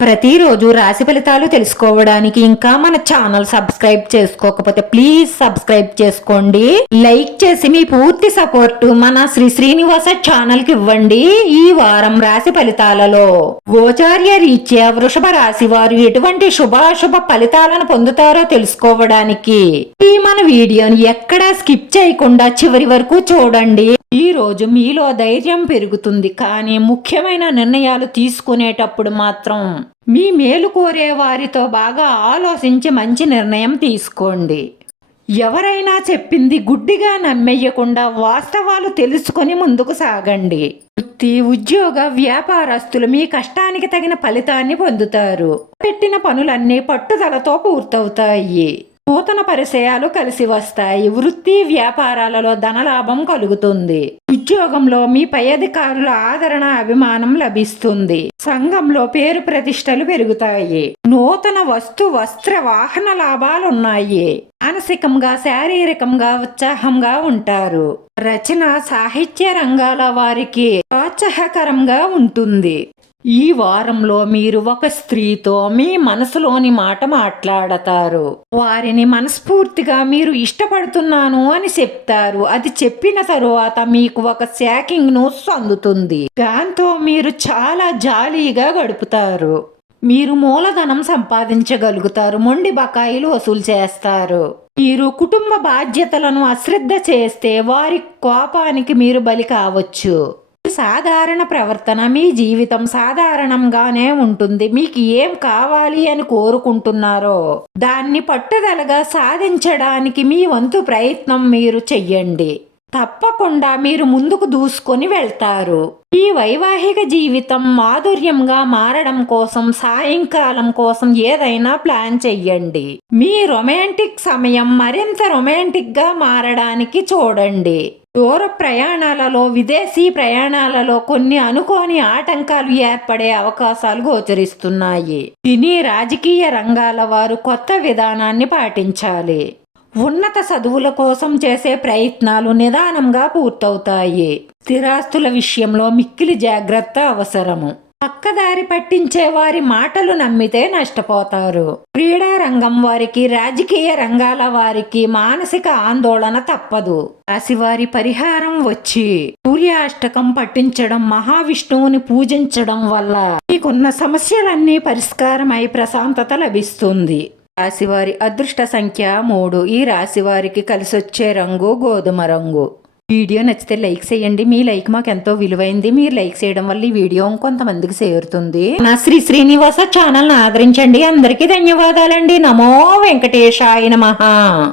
ప్రతిరోజు రాశి ఫలితాలు తెలుసుకోవడానికి ఇంకా మన ఛానల్ సబ్స్క్రైబ్ చేసుకోకపోతే ప్లీజ్ సబ్స్క్రైబ్ చేసుకోండి. లైక్ చేసి మీ పూర్తి సపోర్ట్ మన శ్రీ శ్రీనివాస ఛానల్కి ఇవ్వండి ఈ వారం రాశి ఫలితాలలో. గోచార్య రీత్యా వృషభ రాశి వారు ఎటువంటి శుభాశుభ ఫలితాలను పొందుతారో తెలుసుకోవడానికి ఈ మన వీడియోని ఎక్కడా స్కిప్ చేయకుండా చివరి వరకు చూడండి. ఈ రోజు మీలో ధైర్యం పెరుగుతుంది కానీ ముఖ్యమైన నిర్ణయాలు తీసుకునేటప్పుడు మాత్రం మీ మేలు కోరే వారితో బాగా ఆలోచించి మంచి నిర్ణయం తీసుకోండి. ఎవరైనా చెప్పింది గుడ్డిగా నమ్మేయకుండా వాస్తవాలు తెలుసుకొని ముందుకు సాగండి. వృత్తి ఉద్యోగ వ్యాపారస్తులు మీ కష్టానికి తగిన ఫలితాన్ని పొందుతారు. పెట్టిన పనులన్నీ పట్టుదలతో పూర్తవుతాయి. నూతన పరిచయాలు కలిసి వస్తాయి. వృత్తి వ్యాపారాలలో ధనలాభం కలుగుతుంది. ఉద్యోగంలో మీ పై అధికారుల ఆదరణ అభిమానం లభిస్తుంది. సంఘంలో పేరు ప్రతిష్టలు పెరుగుతాయి. నూతన వస్తు వస్త్ర వాహన లాభాలున్నాయి. మానసికంగా శారీరకంగా ఉత్సాహంగా ఉంటారు. రచన సాహిత్య రంగాల వారికి ప్రోత్సాహకరంగా ఉంటుంది. ఈ వారంలో మీరు ఒక స్త్రీతో మీ మనసులోని మాట మాట్లాడతారు. వారిని మనస్ఫూర్తిగా మీరు ఇష్టపడుతున్నాను అని చెప్తారు. అది చెప్పిన తరువాత మీకు ఒక శాకింగ్ న్యూస్ అందుతుంది. దాంతో మీరు చాలా జాలీగా గడుపుతారు. మీరు మూలధనం సంపాదించగలుగుతారు. మొండి బకాయిలు వసూలు చేస్తారు. మీరు కుటుంబ బాధ్యతలను అశ్రద్ధ చేస్తే వారి కోపానికి మీరు బలి కావచ్చు. సాధారణ ప్రవర్తన మీ జీవితం సాధారణంగానే ఉంటుంది. మీకు ఏం కావాలి అని కోరుకుంటున్నారో దాన్ని పట్టుదలగా సాధించడానికి మీ వంతు ప్రయత్నం మీరు చెయ్యండి. తప్పకుండా మీరు ముందుకు దూసుకొని వెళ్తారు. ఈ వైవాహిక జీవితం మాధుర్యంగా మారడం కోసం సాయంకాలం కోసం ఏదైనా ప్లాన్ చెయ్యండి. మీ రొమాంటిక్ సమయం మరింత రొమాంటిక్గా మారడానికి చూడండి. దూర ప్రయాణాలలో విదేశీ ప్రయాణాలలో కొన్ని అనుకోని ఆటంకాలు ఏర్పడే అవకాశాలు గోచరిస్తున్నాయి. సినీ రాజకీయ రంగాల వారు కొత్త విధానాన్ని పాటించాలి. ఉన్నత చదువుల కోసం చేసే ప్రయత్నాలు నిదానంగా పూర్తవుతాయి. స్థిరాస్తుల విషయంలో మిక్కిలి జాగ్రత్త అవసరము. పక్కదారి పట్టించే వారి మాటలు నమ్మితే నష్టపోతారు. క్రీడా రంగం వారికి రాజకీయ రంగాల వారికి మానసిక ఆందోళన తప్పదు. రాశివారి పరిహారం వచ్చి సూర్యాష్టకం పట్టించడం మహావిష్ణువుని పూజించడం వల్ల మీకున్న సమస్యలన్నీ పరిష్కారమై ప్రశాంతత లభిస్తుంది. రాశివారి అదృష్ట సంఖ్య మూడు. ఈ రాశివారికి కలిసొచ్చే రంగు గోధుమ రంగు. వీడియో నచ్చితే లైక్ చేయండి. మీ లైక్ మాకు ఎంతో విలువైంది. మీరు లైక్ చేయడం వల్ల ఈ వీడియో కొంతమందికి చేరుతుంది. నా శ్రీ శ్రీనివాస ఛానల్ ఆదరించండి. అందరికీ ధన్యవాదాలండి. నమో వెంకటేశాయ మహా